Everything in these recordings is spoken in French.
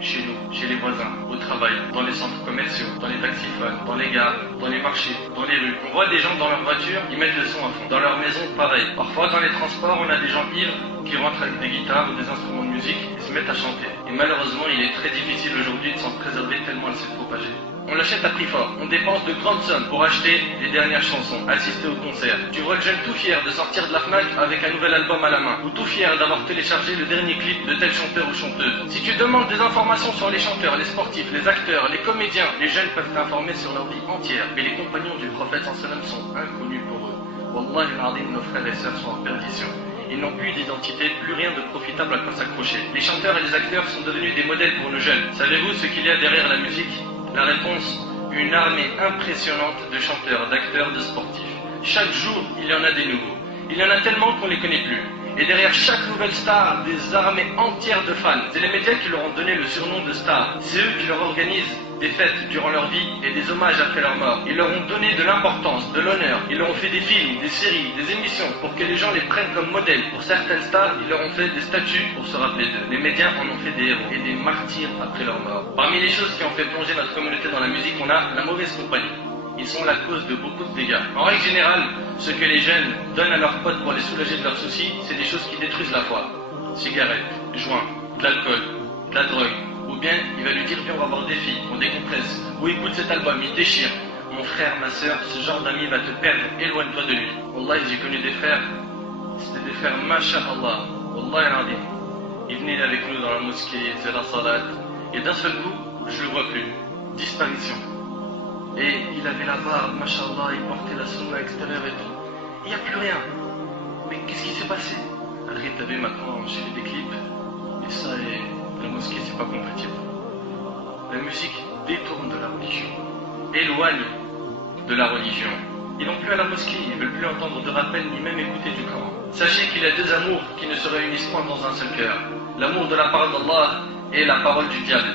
chez nous, chez les voisins, au travail, dans les centres commerciaux, dans les taxiphones, dans les gares, dans les marchés, dans les rues. On voit des gens dans leur voiture, ils mettent le son à fond. Dans leur maison, pareil. Parfois, dans les transports, on a des gens ivres qui rentrent avec des guitares ou des instruments de musique et se mettent à chanter. Et malheureusement, il est très difficile aujourd'hui de s'en préserver tellement elle s'est propagée. On l'achète à prix fort, on dépense de grandes sommes pour acheter les dernières chansons, assister au concert. Tu vois le jeune tout fier de sortir de la FNAC avec un nouvel album à la main, ou tout fier d'avoir téléchargé le dernier clip de tel chanteur ou chanteuse. Si tu demandes des informations sur les chanteurs, les sportifs, les acteurs, les comédiens, les jeunes peuvent t'informer sur leur vie entière. Mais les compagnons du prophète sallam sont inconnus pour eux. Wallahi al-azim, nos frères et sœurs sont en perdition. Ils n'ont plus d'identité, plus rien de profitable à quoi s'accrocher. Les chanteurs et les acteurs sont devenus des modèles pour nos jeunes. Savez-vous ce qu'il y a derrière la musique? La réponse, une armée impressionnante de chanteurs, d'acteurs, de sportifs. Chaque jour, il y en a des nouveaux. Il y en a tellement qu'on ne les connaît plus. Et derrière chaque nouvelle star, des armées entières de fans. C'est les médias qui leur ont donné le surnom de star. C'est eux qui leur organisent des fêtes durant leur vie et des hommages après leur mort. Ils leur ont donné de l'importance, de l'honneur. Ils leur ont fait des films, des séries, des émissions pour que les gens les prennent comme modèles. Pour certaines stars, ils leur ont fait des statues pour se rappeler d'eux. Les médias en ont fait des héros et des martyrs après leur mort. Parmi les choses qui ont fait plonger notre communauté dans la musique, on a la mauvaise compagnie. Ils sont la cause de beaucoup de dégâts. En règle générale, ce que les jeunes donnent à leurs potes pour les soulager de leurs soucis, c'est des choses qui détruisent la foi. Cigarettes, joints, de l'alcool, de la drogue. Ou bien, il va lui dire, viens, on va voir des filles, on décompresse. Ou écoute cet album, il déchire. Mon frère, ma soeur, ce genre d'ami va te perdre, éloigne-toi de lui. Wallah, j'ai connu des frères, c'était des frères, masha'Allah. Wallah, al-azim. Ils venaient avec nous dans la mosquée, ils faisaient la salat. Et d'un seul coup, je le vois plus. Disparition. Et il avait la barbe, mashallah, il portait la sunna extérieure et tout. Il n'y a plus rien. Mais qu'est-ce qui s'est passé? Al-Rib, t'as vu, maintenant, j'ai fait des clips. Et ça, et la mosquée, c'est pas compatible. La musique détourne de la religion. Éloigne de la religion. Ils n'ont plus à la mosquée, ils ne veulent plus entendre de rappel ni même écouter du Coran. Sachez qu'il y a deux amours qui ne se réunissent point dans un seul cœur. L'amour de la parole d'Allah et la parole du diable.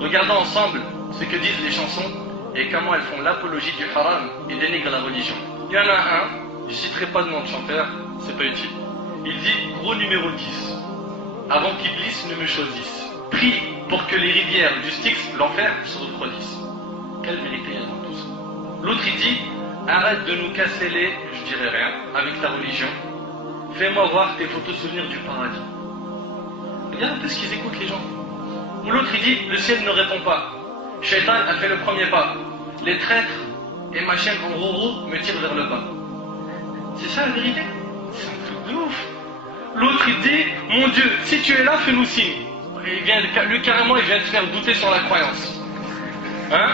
Regardons ensemble ce que disent les chansons et comment elles font l'apologie du haram et dénigrent la religion. Il y en a un, je ne citerai pas de nom de chanteur, c'est pas utile. Il dit, gros numéro 10, avant qu'Iblis ne me choisisse. Prie pour que les rivières du Styx, l'enfer, se refroidissent. Quelle vérité il y a dans tout ça? L'autre il dit, arrête de nous casser les, je dirais rien, avec ta religion. Fais-moi voir tes photos souvenirs du paradis. Regarde un peu ce qu'ils écoutent les gens. Ou l'autre il dit, le ciel ne répond pas. Shaitan a fait le premier pas. Les traîtres et ma chaîne en rouro me tirent vers le bas. C'est ça la vérité? C'est un truc de ouf. L'autre il dit, mon Dieu, si tu es là, fais-nous signe. Lui carrément il vient de faire douter sur la croyance. Hein?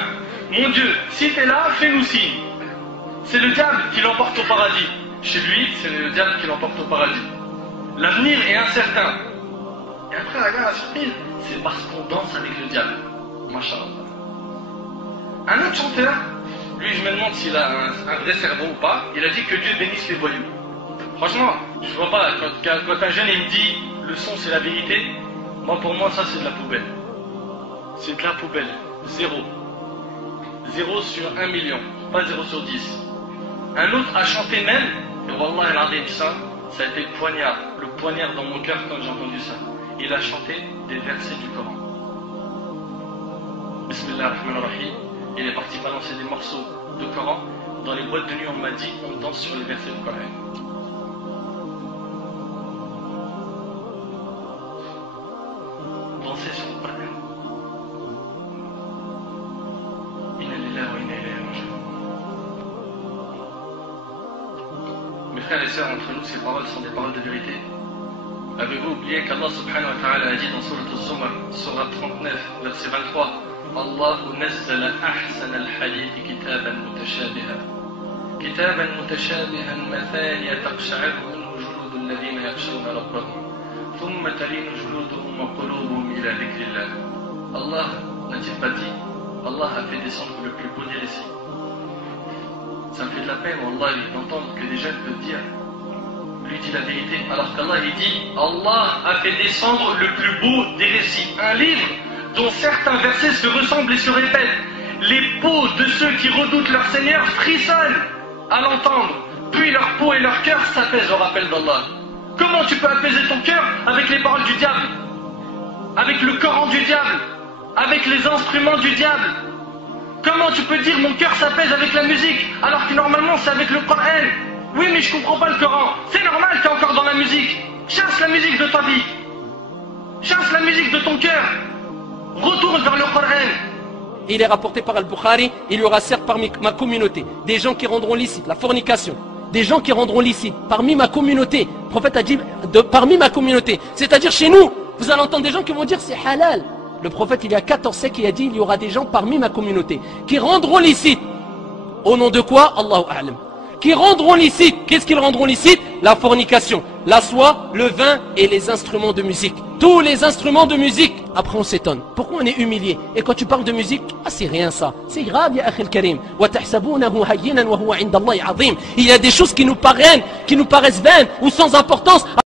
Mon Dieu, si tu es là, fais-nous signe. C'est le diable qui l'emporte au paradis. Chez lui, c'est le diable qui l'emporte au paradis. L'avenir est incertain. Et après, regarde la surprise, c'est parce qu'on danse avec le diable. Masha'Allah. Un autre chanteur, lui je me demande s'il a un vrai cerveau ou pas, il a dit que Dieu bénisse les voyous. Franchement, je vois pas, quand un jeune il me dit le son c'est la vérité, pour moi ça c'est de la poubelle. C'est de la poubelle. Zéro. 0 sur 1 million, pas 0 sur 10. Un autre a chanté même, et Wallah al-Azim, ça a été le poignard dans mon cœur quand j'ai entendu ça. Il a chanté des versets du Coran. Bismillah ar-Rahman ar-Rahim. Il est parti balancer des morceaux de Coran. Dans les boîtes de nuit, on m'a dit, on danse sur les versets du Coran. Danser sur le Coran. Mes frères et sœurs, entre nous, ces paroles sont des paroles de vérité. Avez-vous oublié qu'Allah subhanahu wa ta'ala a dit dans Surat al-Zumar, Surat 39, verset 23, Allahu nazzala ahsan al-hadith kitaban mutashabihan mathaniya taqsha'irru minhu juludu alladhina yakhshawna rabbahum thumma talinu juluduhum wa qulubuhum ila dhikrillah. Allah n'a-t-il pas dit, Allah a fait descendre le plus beau des récits. Ça me fait de la peine, Wallah, d'entendre que des jeunes peuvent dire, lui dit la vérité, alors qu'Allah il dit, Allah a fait descendre le plus beau des récits. Un livre dont certains versets se ressemblent et se répètent. Les peaux de ceux qui redoutent leur Seigneur frissonnent à l'entendre, puis leur peau et leur cœur s'apaisent au rappel d'Allah. Comment tu peux apaiser ton cœur avec les paroles du diable, avec le Coran du diable, avec les instruments du diable. Comment tu peux dire mon cœur s'apaise avec la musique alors que normalement c'est avec le Coran? Oui mais je comprends pas le Coran. C'est normal, t'es encore dans la musique. Chasse la musique de ta vie. Chasse la musique de ton cœur. Retourne vers le Coran. Il est rapporté par Al-Bukhari, il y aura certes parmi ma communauté des gens qui rendront licite la fornication, des gens qui rendront licite parmi ma communauté. Le prophète a dit parmi ma communauté, c'est-à-dire chez nous. Vous allez entendre des gens qui vont dire c'est halal. Le prophète il y a 14 siècles qui a dit il y aura des gens parmi ma communauté qui rendront licite. Au nom de quoi? Allahu a'lam. Qui rendront licite. Qu'est-ce qu'ils rendront licite? La fornication, la soie, le vin et les instruments de musique. Tous les instruments de musique. Après on s'étonne. Pourquoi on est humilié? Et quand tu parles de musique, ah c'est rien ça. C'est grave ya akhi al-karim. Il y a des choses qui nous paraissent vaines ou sans importance